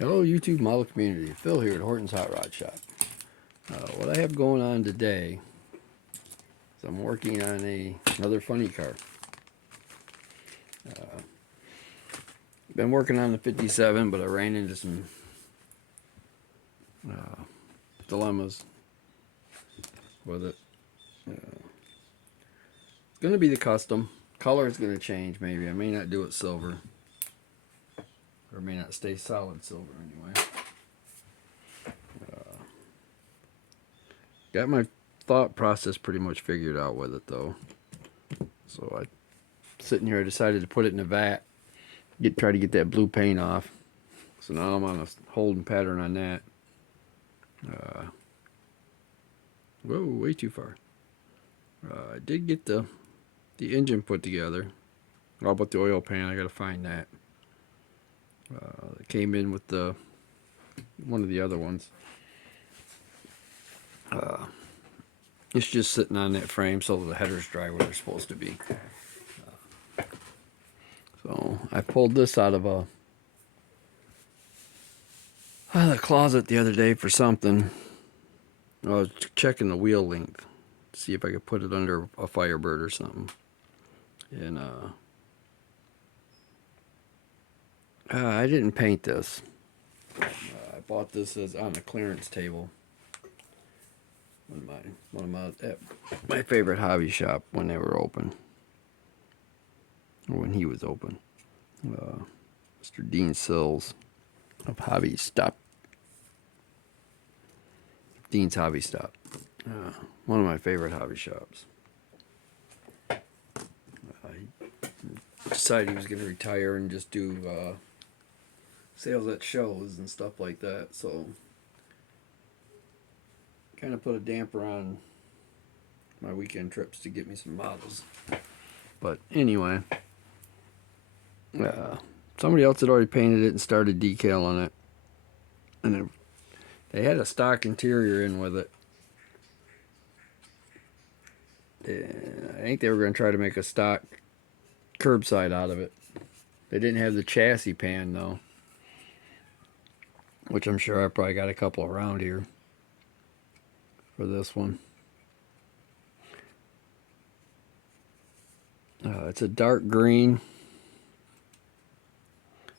Hello YouTube model community, Phil here at Horton's Hot Rod Shop. What I have going on today is I'm working on another funny car. Been working on the 57, but I ran into some dilemmas with it. It's going to be the custom. Color is going to change maybe. I may not do it silver. Or may not stay solid silver anyway. Got my thought process pretty much figured out with it though. So sitting here, I decided to put it in a vat. Try to get that blue paint off. So now I'm on a holding pattern on that. Whoa, way too far. I did get the engine put together. All but the oil pan, I gotta find that. It came in with one of the other ones. It's just sitting on that frame so the headers dry where they're supposed to be. So I pulled this out of the closet the other day for something. I was checking the wheel length, see if I could put it under a Firebird or something. And I didn't paint this. I bought this as on a clearance table. At my favorite hobby shop when they were open, or when he was open. Mr. Dean Sills of Hobby Stop. Dean's Hobby Stop. One of my favorite hobby shops. He decided he was going to retire and just do sales at shows and stuff like that. So kind of put a damper on my weekend trips to get me some models. But anyway, somebody else had already painted it and started decaling it. And they had a stock interior in with it. And I think they were going to try to make a stock curbside out of it. They didn't have the chassis pan though, which I'm sure I probably got a couple around here for this one. It's a dark green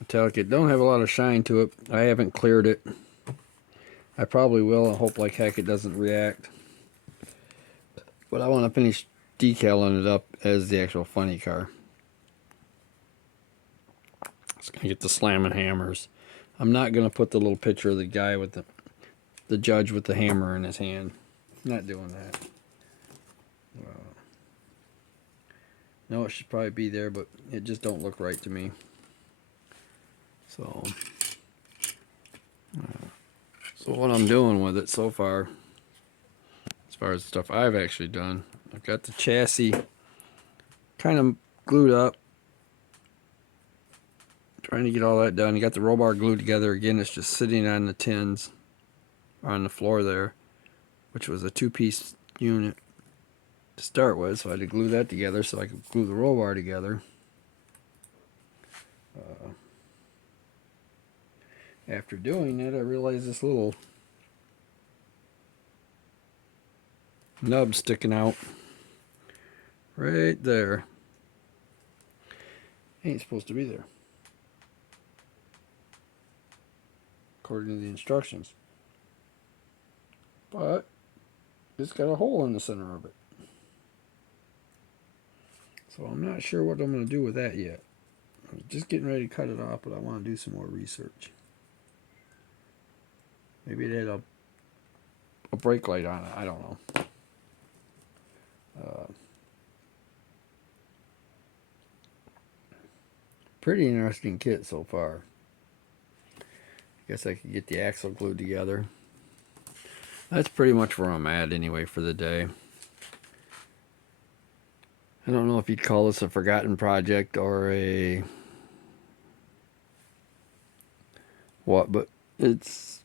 metallic. It don't have a lot of shine to it. I haven't cleared it. I probably will. I hope like heck it doesn't react. But I want to finish decaling it up as the actual funny car. It's going to get the slamming hammers. I'm not going to put the little picture of the guy with the judge with the hammer in his hand. Not doing that. No, it should probably be there, but it just don't look right to me. So what I'm doing with it so far, as far as the stuff I've actually done, I've got the chassis kind of glued up. Trying to get all that done. You got the roll bar glued together. Again, it's just sitting on the tins on the floor there, which was a two-piece unit to start with, so I had to glue that together so I could glue the roll bar together. After doing it, I realized this little nub sticking out right there ain't supposed to be there, according to the instructions. But it's got a hole in the center of it. So I'm not sure what I'm going to do with that yet. I was just getting ready to cut it off, but I want to do some more research. Maybe it had a brake light on it. I don't know. Pretty interesting kit so far. I guess I could get the axle glued together. That's pretty much where I'm at anyway for the day. I don't know if you'd call this a forgotten project or a what, but it's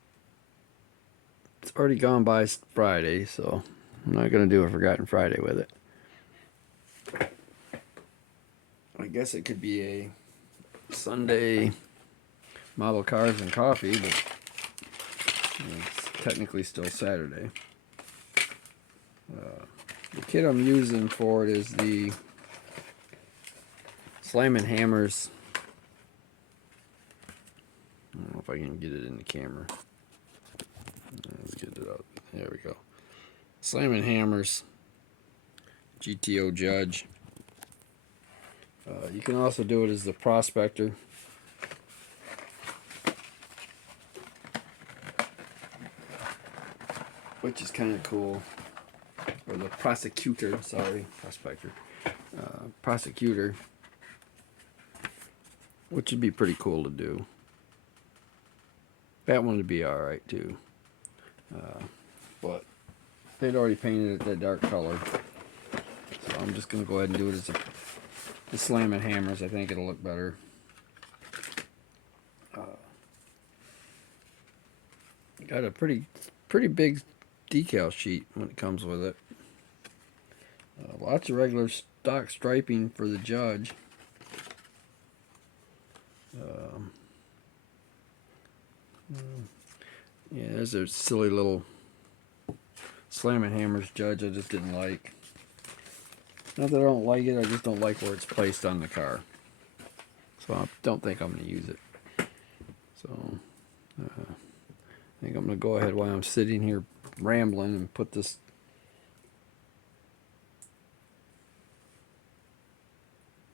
already gone by Friday, so I'm not going to do a forgotten Friday with it. I guess it could be a Sunday model cars and coffee, but it's technically still Saturday. The kit I'm using for it is the Slam and Hammers. I don't know if I can get it in the camera. Let's get it up. There we go. Slam and Hammers GTO Judge. You can also do it as the Prospector. Which is kind of cool. Or the Prosecutor, sorry, Prospector. Prosecutor. Which would be pretty cool to do. That one would be alright too. But they'd already painted it that dark color. So I'm just going to go ahead and do it as the Slam and Hammers. I think it'll look better. Got a pretty big decal sheet when it comes with it. Lots of regular stock striping for the Judge. Yeah, there's a silly little Slam and Hammers Judge I just didn't like. Not that I don't like it, I just don't like where it's placed on the car. So I don't think I'm going to use it. So I think I'm going to go ahead while I'm sitting here rambling and put this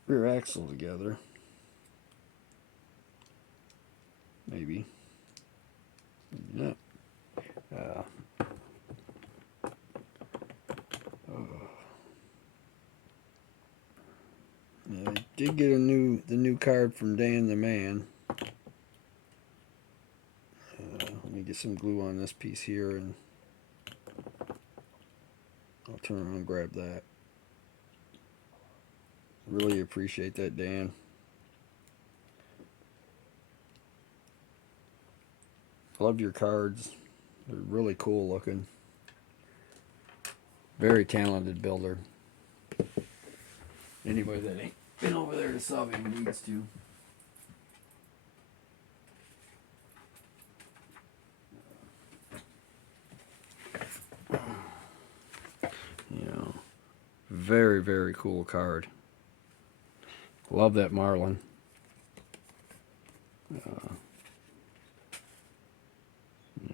rear axle together. Maybe. No. Yeah, I did get the new card from Dan the Man. Let me get some glue on this piece here, and I'll turn around and grab that. Really appreciate that, Dan. Love your cards. They're really cool looking. Very talented builder. Anybody that ain't been over there to subbing needs to. You know, very cool card. Love that Marlin. You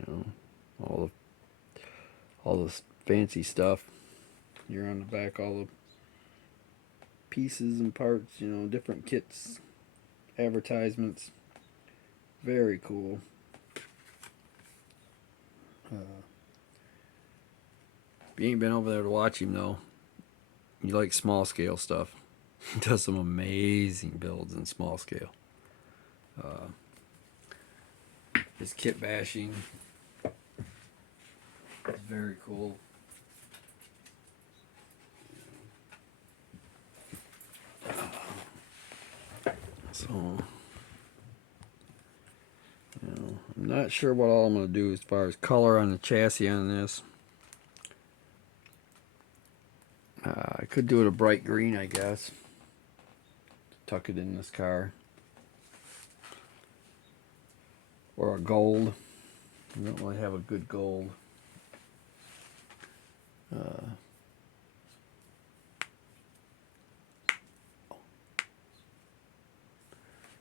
know, all the fancy stuff. You're on the back, all the pieces and parts, you know, different kits, advertisements. Very cool. If you ain't been over there to watch him though, you like small scale stuff. He does some amazing builds in small scale. His kit bashing is very cool. So, you know, I'm not sure what all I'm going to do as far as color on the chassis on this. I could do it a bright green, I guess. Tuck it in this car. Or a gold. I don't really have a good gold.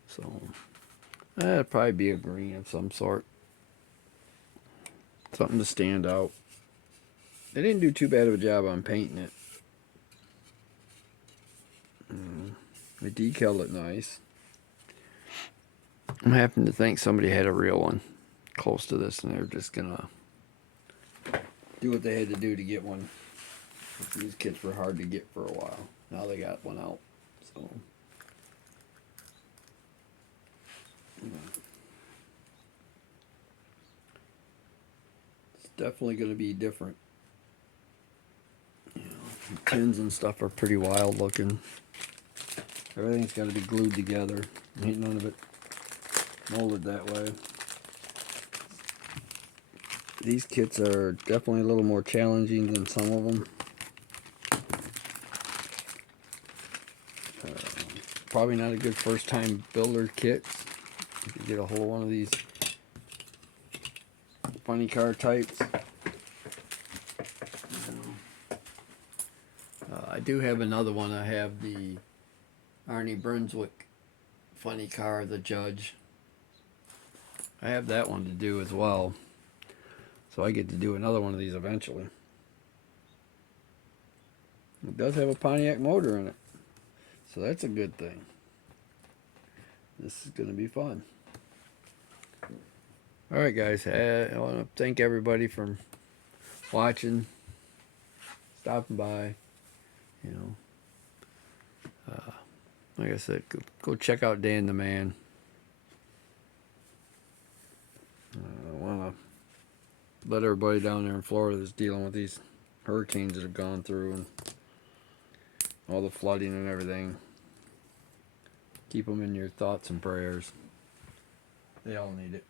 So that'd probably be a green of some sort. Something to stand out. They didn't do too bad of a job on painting it. They decaled it nice. I'm happy to think somebody had a real one close to this, and they're just gonna do what they had to do to get one. These kits were hard to get for a while. Now they got one out. So it's definitely going to be different. You know, the tins and stuff are pretty wild looking. Everything's got to be glued together. Ain't none of it molded that way. These kits are definitely a little more challenging than some of them. Probably not a good first time builder kit. If you get a hold of one of these funny car types. I do have another one. I have the Arnie Brunswick funny car, the Judge. I have that one to do as well. So I get to do another one of these eventually. It does have a Pontiac motor in it. So that's a good thing. This is going to be fun. Alright guys, I want to thank everybody for watching, stopping by. You know, like I said, go check out Dan the Man. I want to let everybody down there in Florida that's dealing with these hurricanes that have gone through and all the flooding and everything. Keep them in your thoughts and prayers. They all need it.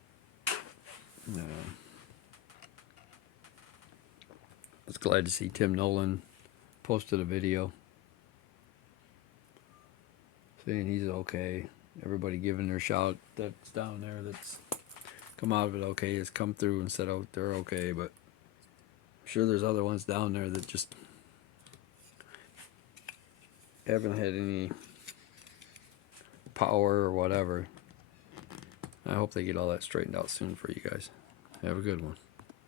I was glad to see Tim Nolan posted a video saying he's okay. Everybody giving their shout that's down there that's come out of it okay, has come through and said, oh, they're okay, but I'm sure there's other ones down there that just haven't had any power or whatever. I hope they get all that straightened out soon for you guys. Have a good one.